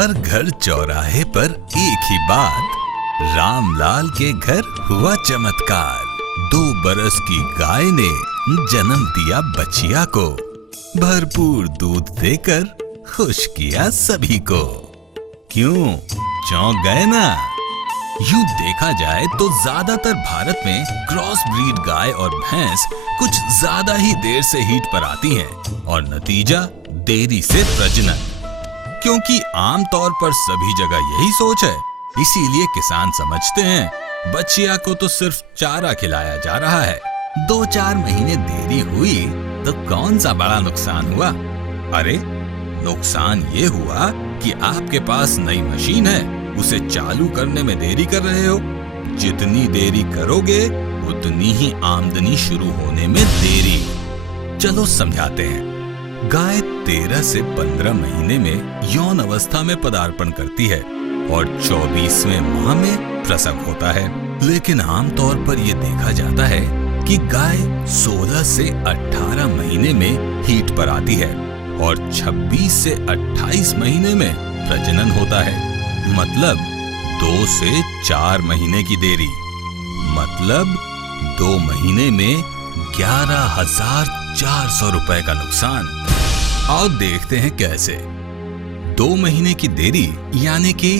हर घर चौराहे पर एक ही बात, रामलाल के घर हुआ चमत्कार। 2 बरस की गाय ने जन्म दिया बछिया को, भरपूर दूध देकर खुश किया सभी को। क्यों चौंक गए ना? यूं देखा जाए तो ज्यादातर भारत में क्रॉस ब्रीड गाय और भैंस कुछ ज्यादा ही देर से हीट पर आती हैं और नतीजा देरी से प्रजनन। क्योंकि आमतौर पर सभी जगह यही सोच है, इसीलिए किसान समझते हैं बछिया को तो सिर्फ चारा खिलाया जा रहा है। 2-4 महीने देरी हुई तो कौन सा बड़ा नुकसान हुआ? अरे नुकसान ये हुआ कि आपके पास नई मशीन है, उसे चालू करने में देरी कर रहे हो। जितनी देरी करोगे उतनी ही आमदनी शुरू होने में देरी। चलो समझाते हैं। गाय 13 से 15 महीने में यौन अवस्था में पदार्पण करती है और 24वें माह में प्रसव होता है। लेकिन आमतौर पर यह देखा जाता है कि गाय 16 से 18 महीने में हीट पर आती है और 26 से 28 महीने में प्रजनन होता है। मतलब 2 से 4 महीने की देरी, मतलब 2 महीने में 11,400 रुपए का नुकसान। आओ देखते हैं कैसे। 2 महीने की देरी यानी कि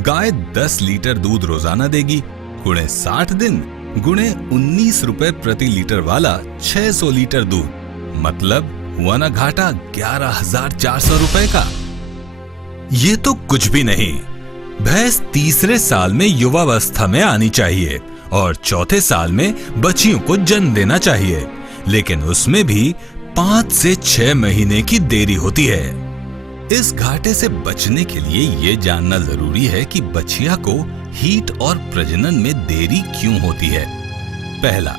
गाय 10 लीटर दूध रोजाना देगी, गुणे 60 दिन, गुणे 19 रुपए प्रति लीटर वाला 600 लीटर दूध, मतलब हुआ ना घाटा 11,400 रुपए का। ये तो कुछ भी नहीं। भैंस तीसरे साल में युवावस्था में आनी चाहिए और चौथे साल में बच्चियों को जन्म देना चाहिए, लेकिन उसमें भी 5 से 6 महीने की देरी होती है। इस घाटे से बचने के लिए ये जानना जरूरी है कि बछिया को हीट और प्रजनन में देरी क्यों होती है। पहला,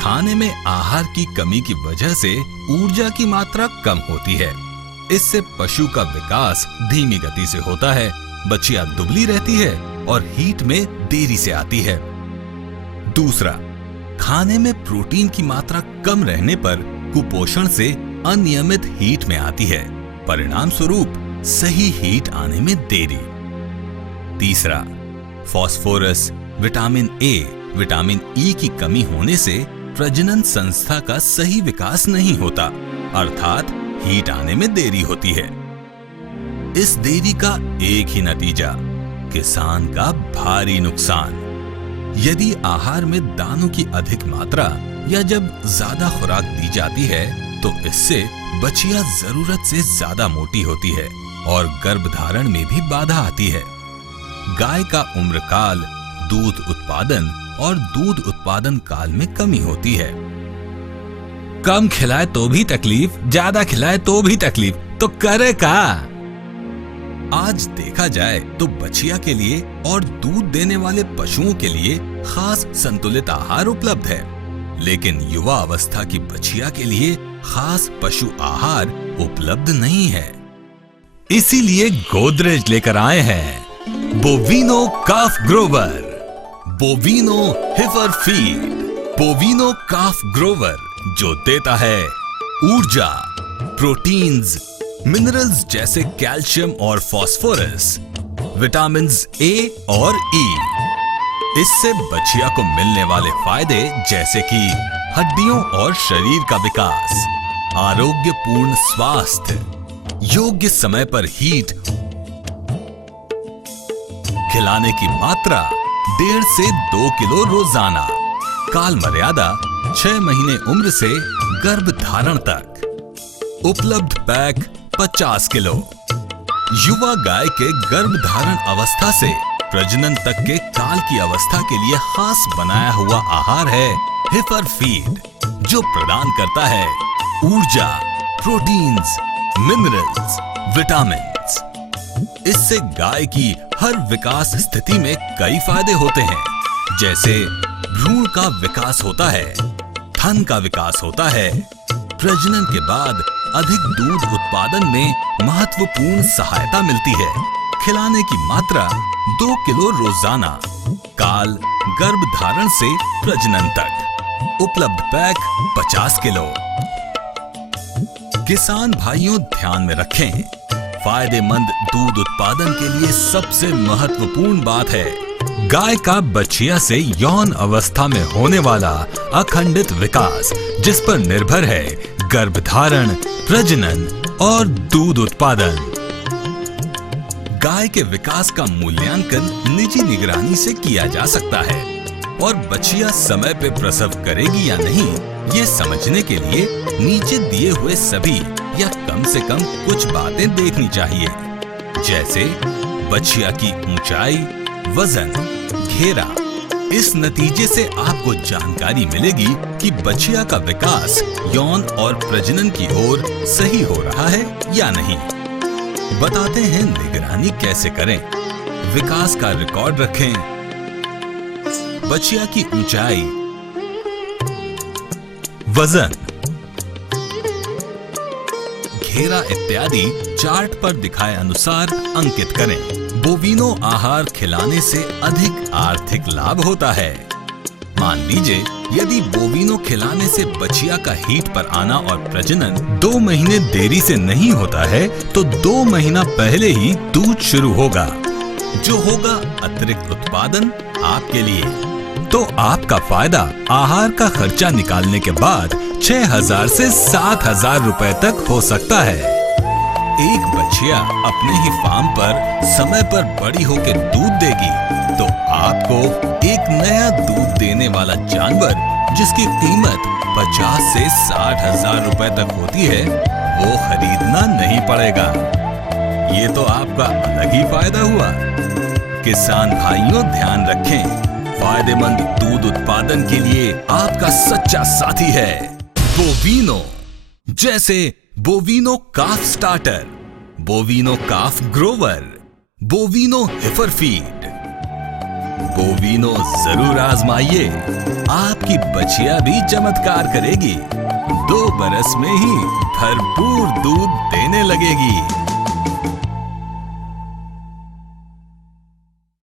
खाने में आहार की कमी की वजह से ऊर्जा की मात्रा कम होती है। इससे पशु का विकास धीमी गति से होता है, बछिया दुबली रहती है और हीट में देरी से आती है। दूसरा, खाने में प्रोटीन की मात्रा कम रहने पर कुपोषण से अनियमित हीट में आती है, परिणाम स्वरूप सही हीट आने में देरी। तीसरा, phosphorus, vitamin A, vitamin E की कमी होने से प्रजनन संस्था का सही विकास नहीं होता, अर्थात हीट आने में देरी होती है। इस देरी का एक ही नतीजा, किसान का भारी नुकसान। यदि आहार में दानों की अधिक मात्रा या जब ज्यादा खुराक दी जाती है तो इससे बछिया जरूरत से ज्यादा मोटी होती है और गर्भधारण में भी बाधा आती है। गाय का उम्र काल, दूध उत्पादन और दूध उत्पादन काल में कमी होती है। कम खिलाए तो भी तकलीफ, ज्यादा खिलाए तो भी तकलीफ, तो करे का? आज देखा जाए तो बछिया के लिए और दूध देने वाले पशुओं के लिए खास संतुलित आहार उपलब्ध है, लेकिन युवा अवस्था की बछिया के लिए खास पशु आहार उपलब्ध नहीं है। इसीलिए गोदरेज लेकर आए हैं बोविनो काफ ग्रोवर, बोविनो हिफर फीड, बोविनो काफ ग्रोवर, जो देता है ऊर्जा, प्रोटीन्स, मिनरल्स जैसे कैल्शियम और फास्फोरस, विटामिन्स ए और ई। इससे बछिया को मिलने वाले फायदे जैसे कि हड्डियों और शरीर का विकास, आरोग्यपूर्ण स्वास्थ्य, योग्य समय पर हीट, खिलाने की मात्रा 1.5 से 2 किलो रोजाना, काल मर्यादा 6 महीने उम्र से गर्भधारण तक, उपलब्ध पैक 50 किलो। युवा गाय के गर्भधारण अवस्था से प्रजनन तक के काल की अवस्था के लिए खास बनाया हुआ आहार है हिफर फीड, जो प्रदान करता है ऊर्जा, प्रोटीन्स, मिनरल्स, विटामिन्स। इससे गाय की हर विकास स्थिति में कई फायदे होते हैं, जैसे भ्रूण का विकास होता है, थन का विकास होता है, प्रजनन के बाद अधिक दूध उत्पादन में महत्वपूर्ण सहायता मिलती है, खिलाने की मात्रा 2 किलो रोजाना, काल गर्भधारण से प्रजनन तक, उपलब्ध पैक 50 किलो। किसान भाइयों ध्यान में रखें, फायदेमंद दूध उत्पादन के लिए सबसे महत्वपूर्ण बात है गाय का बछिया से यौन अवस्था में होने वाला अखंडित विकास, जिस पर निर्भर है गर्भधारण, प्रजनन और दूध उत्पादन। गाय के विकास का मूल्यांकन निजी निगरानी से किया जा सकता है और बछिया समय पे प्रसव करेगी या नहीं, ये समझने के लिए नीचे दिए हुए सभी या कम से कम कुछ बातें देखनी चाहिए, जैसे बछिया की ऊंचाई, वजन, घेरा। इस नतीजे से आपको जानकारी मिलेगी कि बछिया का विकास यौन और प्रजनन की ओर सही हो रहा है या नहीं। बताते हैं निगरानी कैसे करें। विकास का रिकॉर्ड रखें। बछिया की ऊंचाई, वजन, घेरा इत्यादि चार्ट पर दिखाए अनुसार अंकित करें। बोविनो आहार खिलाने से अधिक आर्थिक लाभ होता है। मान लीजिए यदि बोविनो खिलाने से बछिया का हीट पर आना और प्रजनन 2 महीने देरी से नहीं होता है तो 2 महीना पहले ही दूध शुरू होगा, जो होगा अतिरिक्त उत्पादन आपके लिए। तो आपका फायदा आहार का खर्चा निकालने के बाद 6,000 से 7,000 रुपए तक हो सकता है। एक बछिया अपने ही फार्म पर समय पर बड़ी होकर दूध देगी तो आपको एक नया दूध देने वाला जानवर, जिसकी कीमत 50 से 60,000 रुपए तक होती है, वो खरीदना नहीं पड़ेगा। ये तो आपका अलग ही फायदा हुआ। किसान भाइयों, ध्यान रखें, फायदेमंद दूध उत्पादन के लिए आपका सच्चा साथी है बोविनो। जैसे बोविनो काफ स्टार्टर, बोविनो काफ ग्रोवर, बोविनो हेफर फीड। बोविनो जरूर आजमाइए, आपकी बछिया भी चमत्कार करेगी। 2 बरस में ही भरपूर दूध देने लगेगी।